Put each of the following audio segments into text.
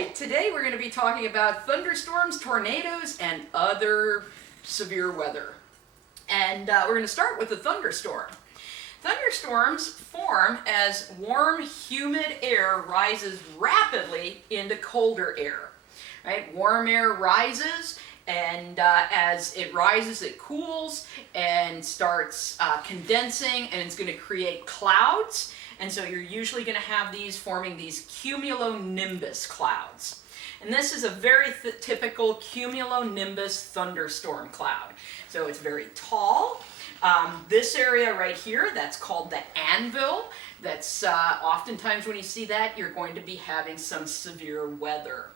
right, today we're going to be talking about thunderstorms, tornadoes, and other severe weather. And we're going to start with a thunderstorm. Thunderstorms form as warm, humid air rises rapidly into colder air. Right? Warm air rises, and as it rises, it cools and starts condensing, and it's going to create clouds. And so you're usually going to have these forming these cumulonimbus clouds. And this is a very typical cumulonimbus thunderstorm cloud. So it's very tall. This area right here, that's called the anvil. That's oftentimes when you see that, you're going to be having some severe weather.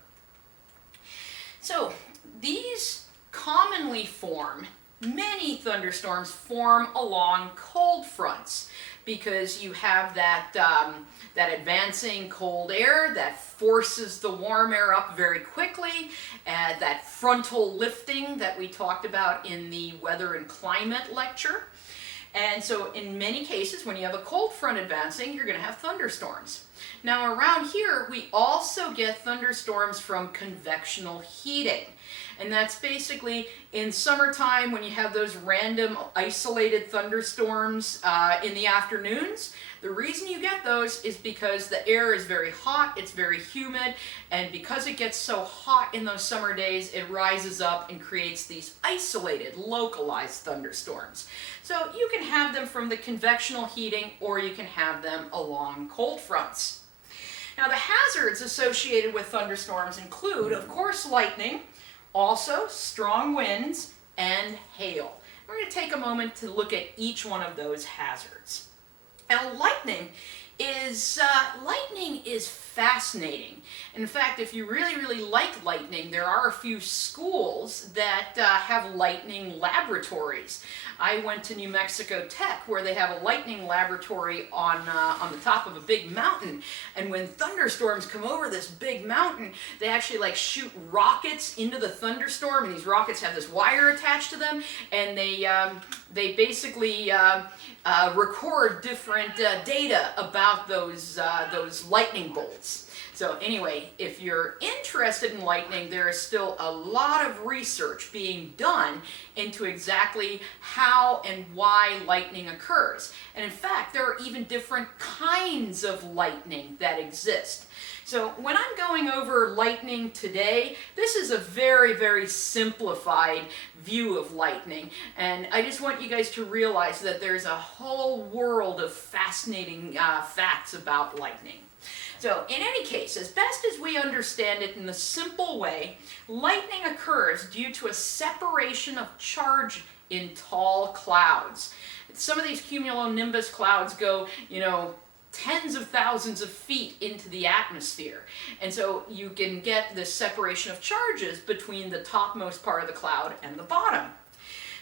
So these commonly form, many thunderstorms form along cold fronts because you have that, that advancing cold air that forces the warm air up very quickly, that frontal lifting that we talked about in the weather and climate lecture. And so in many cases, when you have a cold front advancing, you're going to have thunderstorms. Now around here, we also get thunderstorms from convectional heating. And that's basically in summertime when you have those random isolated thunderstorms in the afternoons. The reason you get those is because the air is very hot, it's very humid, and because it gets so hot in those summer days, it rises up and creates these isolated, localized thunderstorms. So you can have them from the convectional heating, or you can have them along cold fronts. Now the hazards associated with thunderstorms include, of course, lightning, also strong winds, and hail. We're going to take a moment to look at each one of those hazards. Now lightning is fascinating. In fact, if you really like lightning, there are a few schools that have lightning laboratories. I went to New Mexico Tech, where they have a lightning laboratory on the top of a big mountain, and when thunderstorms come over this big mountain, they actually like shoot rockets into the thunderstorm, and these rockets have this wire attached to them, and they basically record different data about those lightning bolts. So anyway, if you're interested in lightning, there is still a lot of research being done into exactly how and why lightning occurs. And in fact, there are even different kinds of lightning that exist. So when I'm going over lightning today, this is a very simplified view of lightning. And I just want you guys to realize that there's a whole world of fascinating facts about lightning. So in any case, as best as we understand it in the simple way, lightning occurs due to a separation of charge in tall clouds. Some of these cumulonimbus clouds go, tens of thousands of feet into the atmosphere. And so you can get this separation of charges between the topmost part of the cloud and the bottom.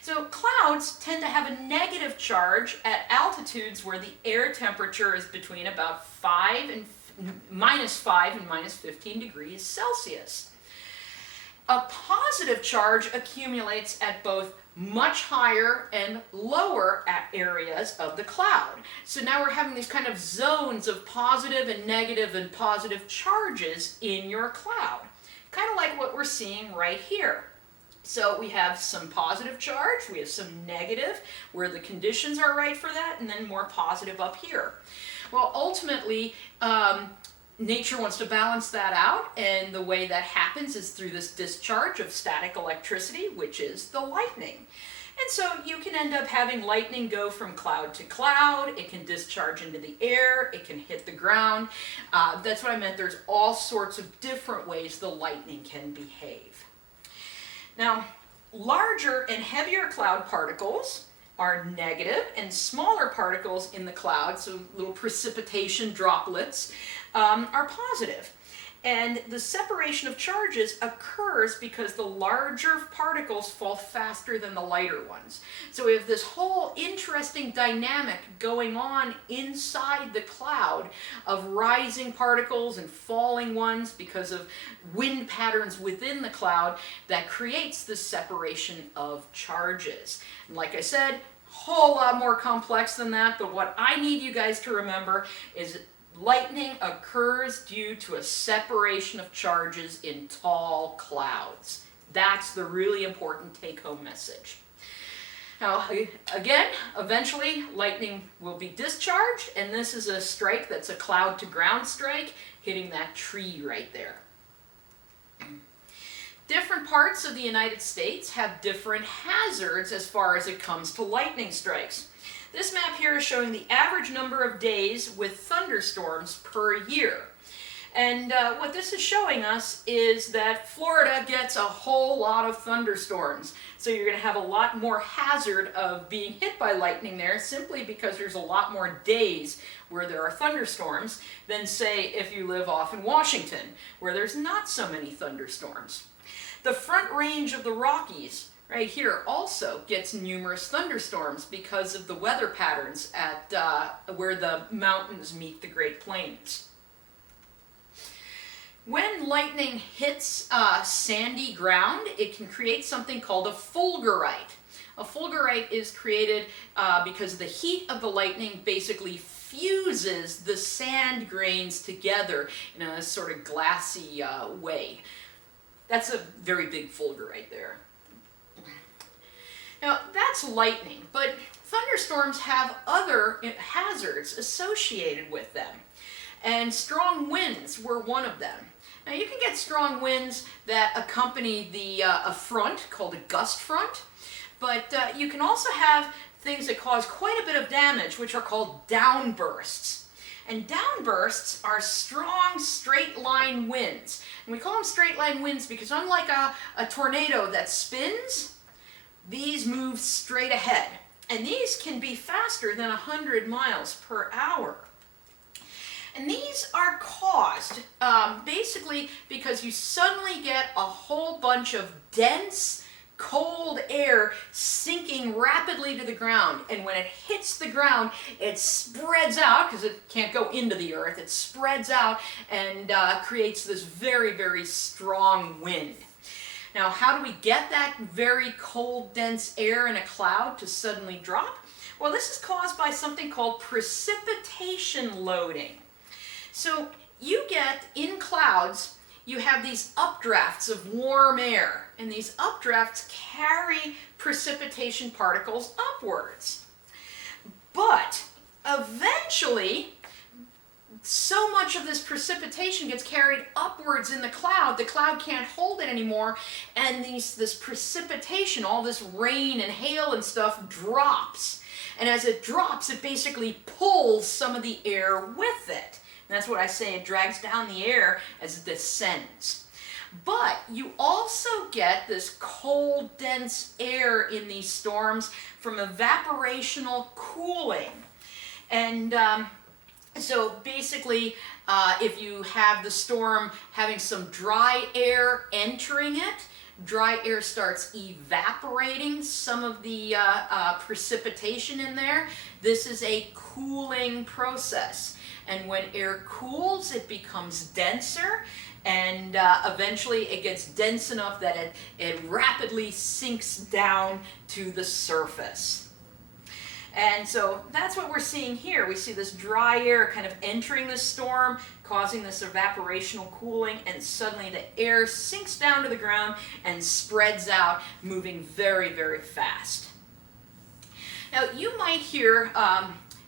So clouds tend to have a negative charge at altitudes where the air temperature is between about minus 5 and minus 15 degrees Celsius. A positive charge accumulates at both much higher and lower areas of the cloud. So now we're having these kind of zones of positive and positive charges in your cloud. Kind of like what we're seeing right here. So we have some positive charge, we have some negative, where the conditions are right for that, and then more positive up here. Well, ultimately, nature wants to balance that out, and the way that happens is through this discharge of static electricity, which is the lightning. And so you can end up having lightning go from cloud to cloud, it can discharge into the air, it can hit the ground. That's what I meant, there's all sorts of different ways the lightning can behave. Now, larger and heavier cloud particles are negative, and smaller particles in the cloud, so little precipitation droplets, are positive. And the separation of charges occurs because the larger particles fall faster than the lighter ones. So we have this whole interesting dynamic going on inside the cloud of rising particles and falling ones because of wind patterns within the cloud that creates the separation of charges. And like I said, whole lot more complex than that, but what I need you guys to remember is Lightning occurs due to a separation of charges in tall clouds. That's the really important take-home message. Now, again, eventually lightning will be discharged, and this is a strike that's a cloud-to-ground strike, hitting that tree right there. Different parts of the United States have different hazards as far as it comes to lightning strikes. This map here is showing the average number of days with thunderstorms per year. And what this is showing us is that Florida gets a whole lot of thunderstorms. So you're going to have a lot more hazard of being hit by lightning there, simply because there's a lot more days where there are thunderstorms than, say, if you live off in Washington, where there's not so many thunderstorms. The Front Range of the Rockies right here also gets numerous thunderstorms because of the weather patterns at where the mountains meet the Great Plains. When lightning hits sandy ground, it can create something called a fulgurite. A fulgurite is created because the heat of the lightning basically fuses the sand grains together in a sort of glassy way. That's a very big fulgurite there. Now, that's lightning, but thunderstorms have other hazards associated with them. And strong winds were one of them. Now, you can get strong winds that accompany a front called a gust front, but you can also have things that cause quite a bit of damage, which are called downbursts. And downbursts are strong straight line winds. And we call them straight line winds because unlike a tornado that spins, these move straight ahead. And these can be faster than 100 miles per hour. And these are caused basically because you suddenly get a whole bunch of dense, cold air sinking rapidly to the ground. And when it hits the ground, it spreads out, because it can't go into the earth, it spreads out and creates this very, very strong wind. Now, how do we get that very cold, dense air in a cloud to suddenly drop? Well, this is caused by something called precipitation loading. So you get, in clouds, you have these updrafts of warm air, and these updrafts carry precipitation particles upwards. But eventually, so much of this precipitation gets carried upwards in the cloud can't hold it anymore, and this precipitation, all this rain and hail and stuff, drops. And as it drops, it basically pulls some of the air with it. And that's what I say, it drags down the air as it descends. But you also get this cold, dense air in these storms from evaporational cooling. And so basically, if you have the storm having some dry air entering it, dry air starts evaporating some of the precipitation in there. This is a cooling process. And when air cools, it becomes denser, and eventually it gets dense enough that it rapidly sinks down to the surface. And so that's what we're seeing here. We see this dry air kind of entering the storm, causing this evaporational cooling, and suddenly the air sinks down to the ground and spreads out, moving very, very fast. Now, you might hear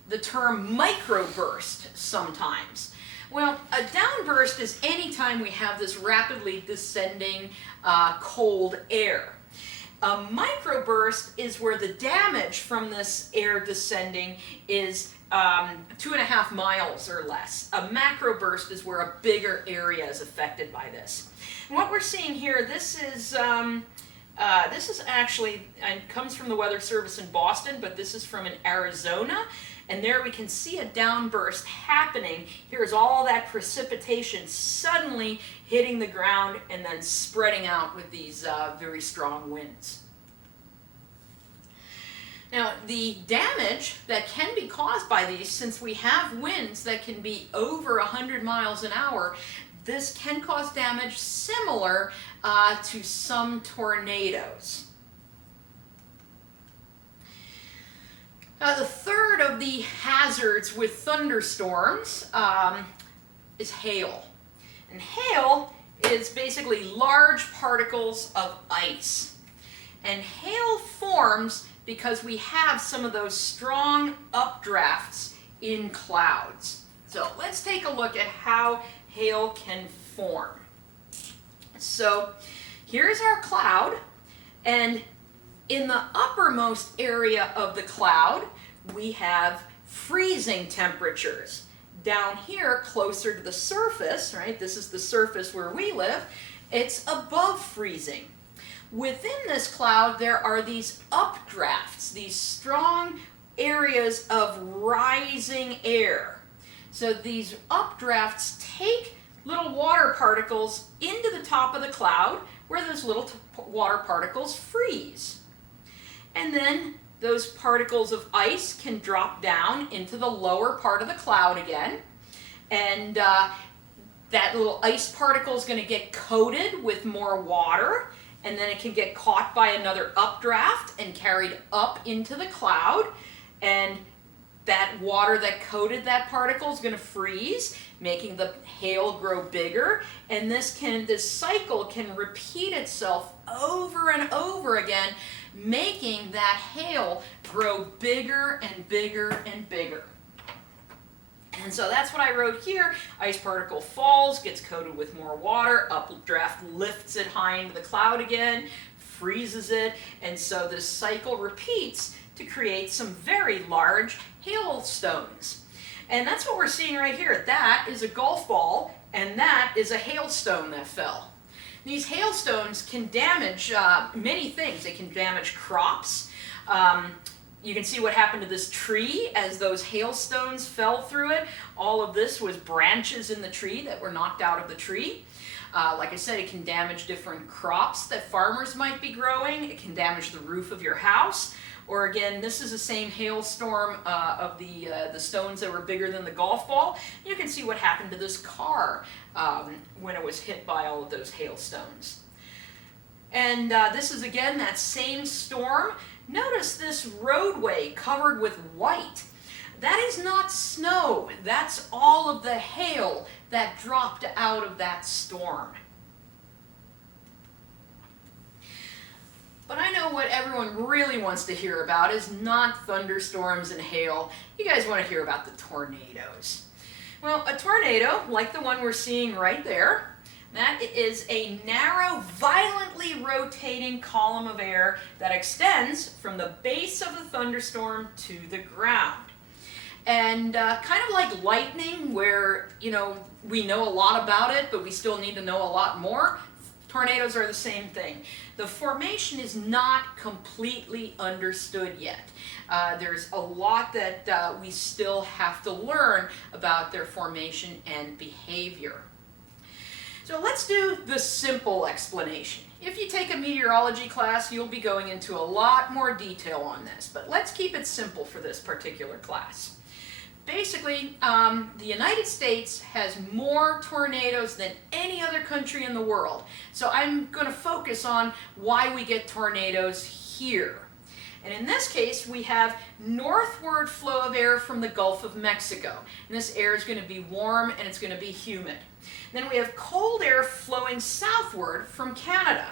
the term microburst sometimes. Well, a downburst is any time we have this rapidly descending cold air. A microburst is where the damage from this air descending is 2.5 miles or less. A macroburst is where a bigger area is affected by this. And what we're seeing here, this is actually, it comes from the Weather Service in Boston, but this is from in Arizona. And there we can see a downburst happening. Here's all that precipitation suddenly hitting the ground and then spreading out with these very strong winds. Now, the damage that can be caused by these, since we have winds that can be over 100 miles an hour, this can cause damage similar to some tornadoes. The third of the hazards with thunderstorms is hail. And hail is basically large particles of ice. And hail forms because we have some of those strong updrafts in clouds. So let's take a look at how hail can form. So here's our cloud, and in the uppermost area of the cloud, we have freezing temperatures. Down here, closer to the surface, right, this is the surface where we live, it's above freezing. Within this cloud, there are these updrafts, these strong areas of rising air. So these updrafts take little water particles into the top of the cloud where those little water particles freeze. And then those particles of ice can drop down into the lower part of the cloud again. And that little ice particle is going to get coated with more water, and then it can get caught by another updraft and carried up into the cloud. And that water that coated that particle is going to freeze, making the hail grow bigger. And this cycle can repeat itself over and over again, making that hail grow bigger and bigger and bigger. And so that's what I wrote here. Ice particle falls, gets coated with more water, updraft lifts it high into the cloud again, freezes it, and so this cycle repeats to create some very large hailstones. And that's what we're seeing right here. That is a golf ball, and that is a hailstone that fell. These hailstones can damage many things. They can damage crops. You can see what happened to this tree as those hailstones fell through it. All of this was branches in the tree that were knocked out of the tree. Like I said, it can damage different crops that farmers might be growing. It can damage the roof of your house. Or again, this is the same hailstorm of the stones that were bigger than the golf ball. You can see what happened to this car when it was hit by all of those hailstones. And this is again that same storm. Notice this roadway covered with white. That is not snow. That's all of the hail that dropped out of that storm. But I know what everyone really wants to hear about is not thunderstorms and hail. You guys want to hear about the tornadoes. Well, a tornado, like the one we're seeing right there, that is a narrow, violently rotating column of air that extends from the base of the thunderstorm to the ground. And kind of like lightning, where, we know a lot about it, but we still need to know a lot more, tornadoes are the same thing. The formation is not completely understood yet. There's a lot that we still have to learn about their formation and behavior. So let's do the simple explanation. If you take a meteorology class, you'll be going into a lot more detail on this, but let's keep it simple for this particular class. Basically, the United States has more tornadoes than any other country in the world. So I'm going to focus on why we get tornadoes here. And in this case, we have northward flow of air from the Gulf of Mexico. And this air is going to be warm and it's going to be humid. Then we have cold air flowing southward from Canada.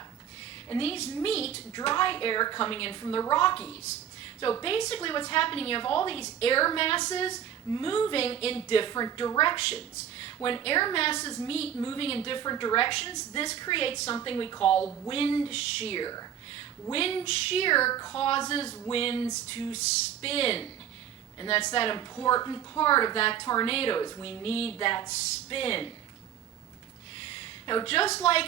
And these meet dry air coming in from the Rockies. So basically what's happening, you have all these air masses moving in different directions. When air masses meet moving in different directions, this creates something we call wind shear. Wind shear causes winds to spin. And that's that important part of that tornado, is we need that spin. Now, just like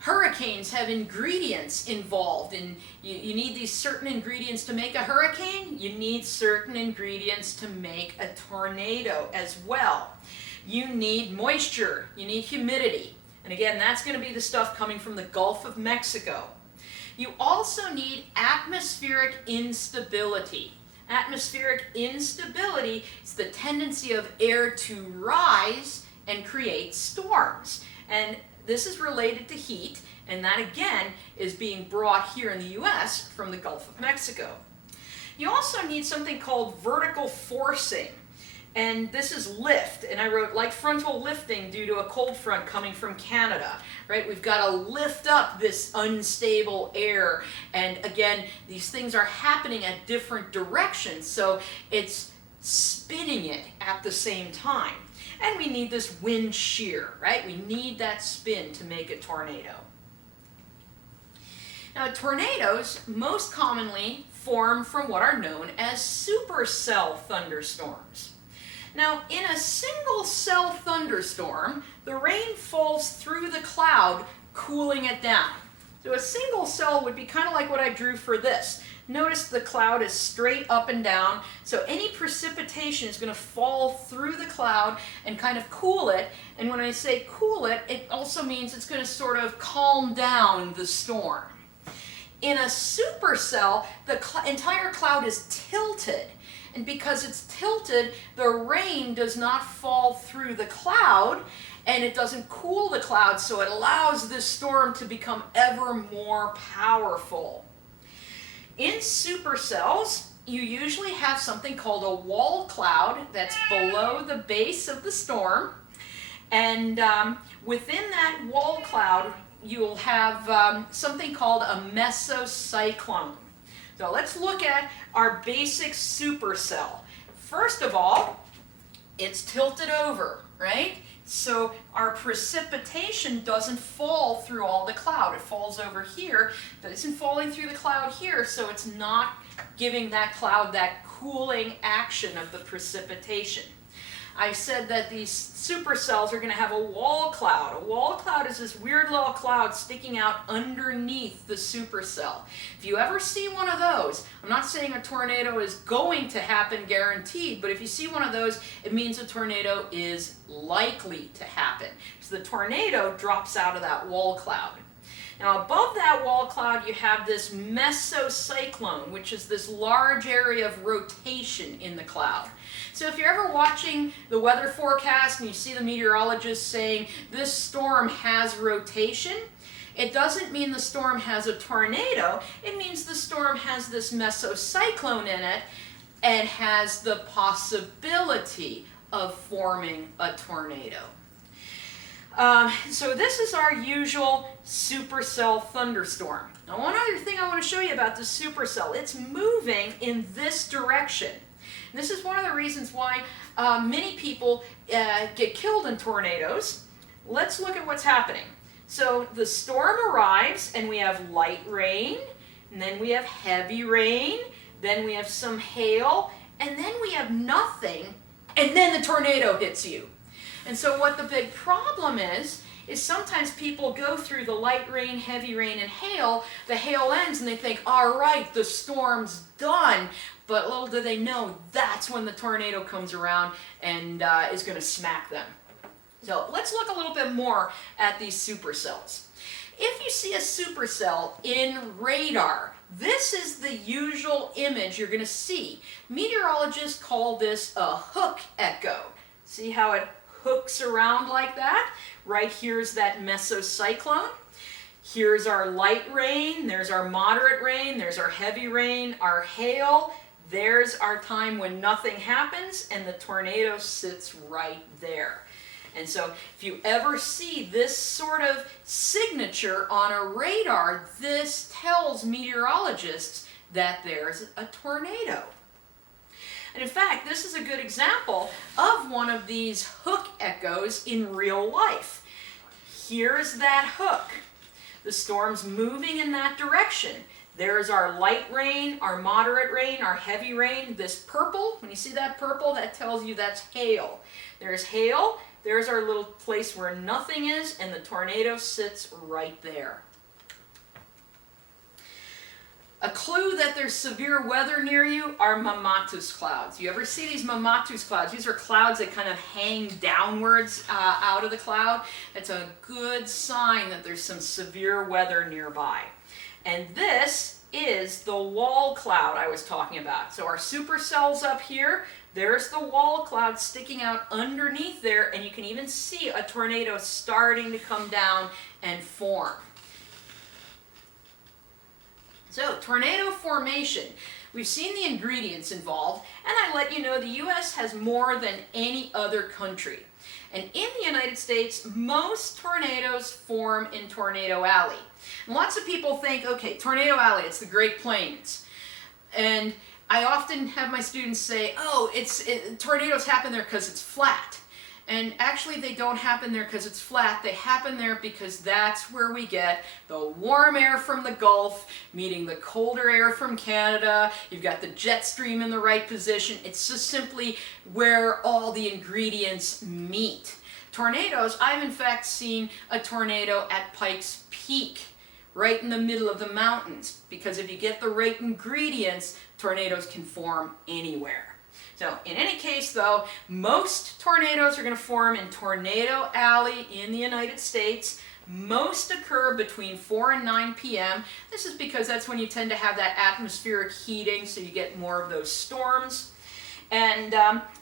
hurricanes have ingredients involved, and you need these certain ingredients to make a hurricane, you need certain ingredients to make a tornado as well. You need moisture, you need humidity, and again, that's going to be the stuff coming from the Gulf of Mexico. You also need atmospheric instability. Atmospheric instability is the tendency of air to rise and create storms. And this is related to heat, and that again is being brought here in the US from the Gulf of Mexico. You also need something called vertical forcing. And this is lift, and I wrote like frontal lifting due to a cold front coming from Canada, right? We've got to lift up this unstable air, and again, these things are happening at different directions, so it's spinning it at the same time. And we need this wind shear, right? We need that spin to make a tornado. Now, tornadoes most commonly form from what are known as supercell thunderstorms. Now, in a single cell thunderstorm, the rain falls through the cloud, cooling it down. So a single cell would be kind of like what I drew for this. Notice the cloud is straight up and down, so any precipitation is going to fall through the cloud and kind of cool it. And when I say cool it, it also means it's going to sort of calm down the storm. In a supercell, the entire cloud is tilted. And because it's tilted, the rain does not fall through the cloud, and it doesn't cool the cloud, so it allows this storm to become ever more powerful. In supercells, you usually have something called a wall cloud that's below the base of the storm, and within that wall cloud, you'll have something called a mesocyclone. So let's look at our basic supercell. First of all, it's tilted over, right? So our precipitation doesn't fall through all the cloud. It falls over here, but it isn't falling through the cloud here, so it's not giving that cloud that cooling action of the precipitation. I said that these supercells are going to have a wall cloud. A wall cloud is this weird little cloud sticking out underneath the supercell. If you ever see one of those, I'm not saying a tornado is going to happen guaranteed, but if you see one of those, it means a tornado is likely to happen. So the tornado drops out of that wall cloud. Now above that wall cloud you have this mesocyclone, which is this large area of rotation in the cloud. So if you're ever watching the weather forecast and you see the meteorologist saying this storm has rotation, it doesn't mean the storm has a tornado, it means the storm has this mesocyclone in it and has the possibility of forming a tornado. So this is our usual supercell thunderstorm. Now one other thing I want to show you about the supercell, it's moving in this direction. And this is one of the reasons why many people get killed in tornadoes. Let's look at what's happening. So the storm arrives and we have light rain, and then we have heavy rain, then we have some hail, and then we have nothing, and then the tornado hits you. And so what the big problem is sometimes people go through the light rain, heavy rain, and hail. The hail ends and they think, all right, the storm's done. But little do they know, that's when the tornado comes around and is going to smack them. So let's look a little bit more at these supercells. If you see a supercell in radar, this is the usual image you're going to see. Meteorologists call this a hook echo. See how it hooks around like that? Right here's that mesocyclone. Here's our light rain, there's our moderate rain, there's our heavy rain, our hail. There's our time when nothing happens and the tornado sits right there. And so if you ever see this sort of signature on a radar, this tells meteorologists that there's a tornado. And in fact, this is a good example of one of these hook echoes in real life. Here's that hook. The storm's moving in that direction. There's our light rain, our moderate rain, our heavy rain. This purple, when you see that purple, that tells you that's hail. There's hail, there's our little place where nothing is, and the tornado sits right there. A clue that there's severe weather near you are mammatus clouds. You ever see these mammatus clouds? These are clouds that kind of hang downwards out of the cloud. It's a good sign that there's some severe weather nearby. And this is the wall cloud I was talking about. So our supercells up here, there's the wall cloud sticking out underneath there, and you can even see a tornado starting to come down and form. So tornado formation. we've seen the ingredients involved, and I let you know the U.S. has more than any other country. And in the United States, most tornadoes form in Tornado Alley. And lots of people think, okay, Tornado Alley, it's the Great Plains. And I often have my students say, oh, tornadoes happen there because it's flat. And actually they don't happen there because it's flat. They happen there because that's where we get the warm air from the Gulf meeting the colder air from Canada. You've got the jet stream in the right position. It's just simply where all the ingredients meet. Tornadoes, I've in fact seen a tornado at Pikes Peak, right in the middle of the mountains, because if you get the right ingredients, tornadoes can form anywhere. So in any case though, most tornadoes are going to form in Tornado Alley in the United States. Most occur between 4 and 9 p.m. This is because that's when you tend to have that atmospheric heating, so you get more of those storms. And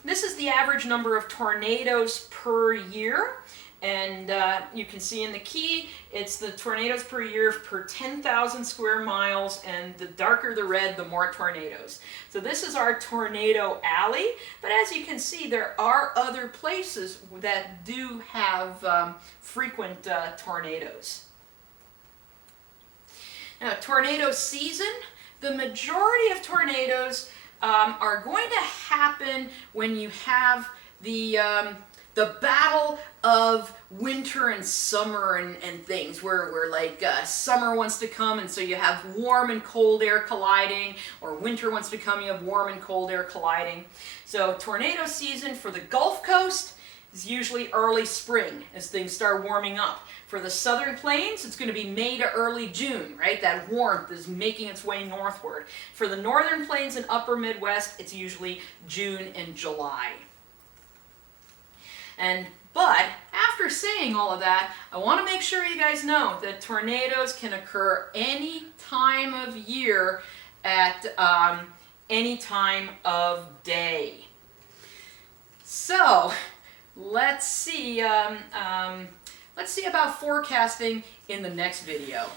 this is the average number of tornadoes per year. And you can see in the key, it's the tornadoes per year per 10,000 square miles, and the darker the red, the more tornadoes. So this is our Tornado Alley, but as you can see, there are other places that do have frequent tornadoes. Now, tornado season, the majority of tornadoes are going to happen when you have the battle of winter and summer and things, where like summer wants to come, and so you have warm and cold air colliding, or winter wants to come, you have warm and cold air colliding. So tornado season for the Gulf Coast is usually early spring as things start warming up. For the southern plains, it's going to be May to early June, right? That warmth is making its way northward. For the northern plains and upper Midwest, it's usually June and July. But after saying all of that, I want to make sure you guys know that tornadoes can occur any time of year at any time of day. So let's see about forecasting in the next video.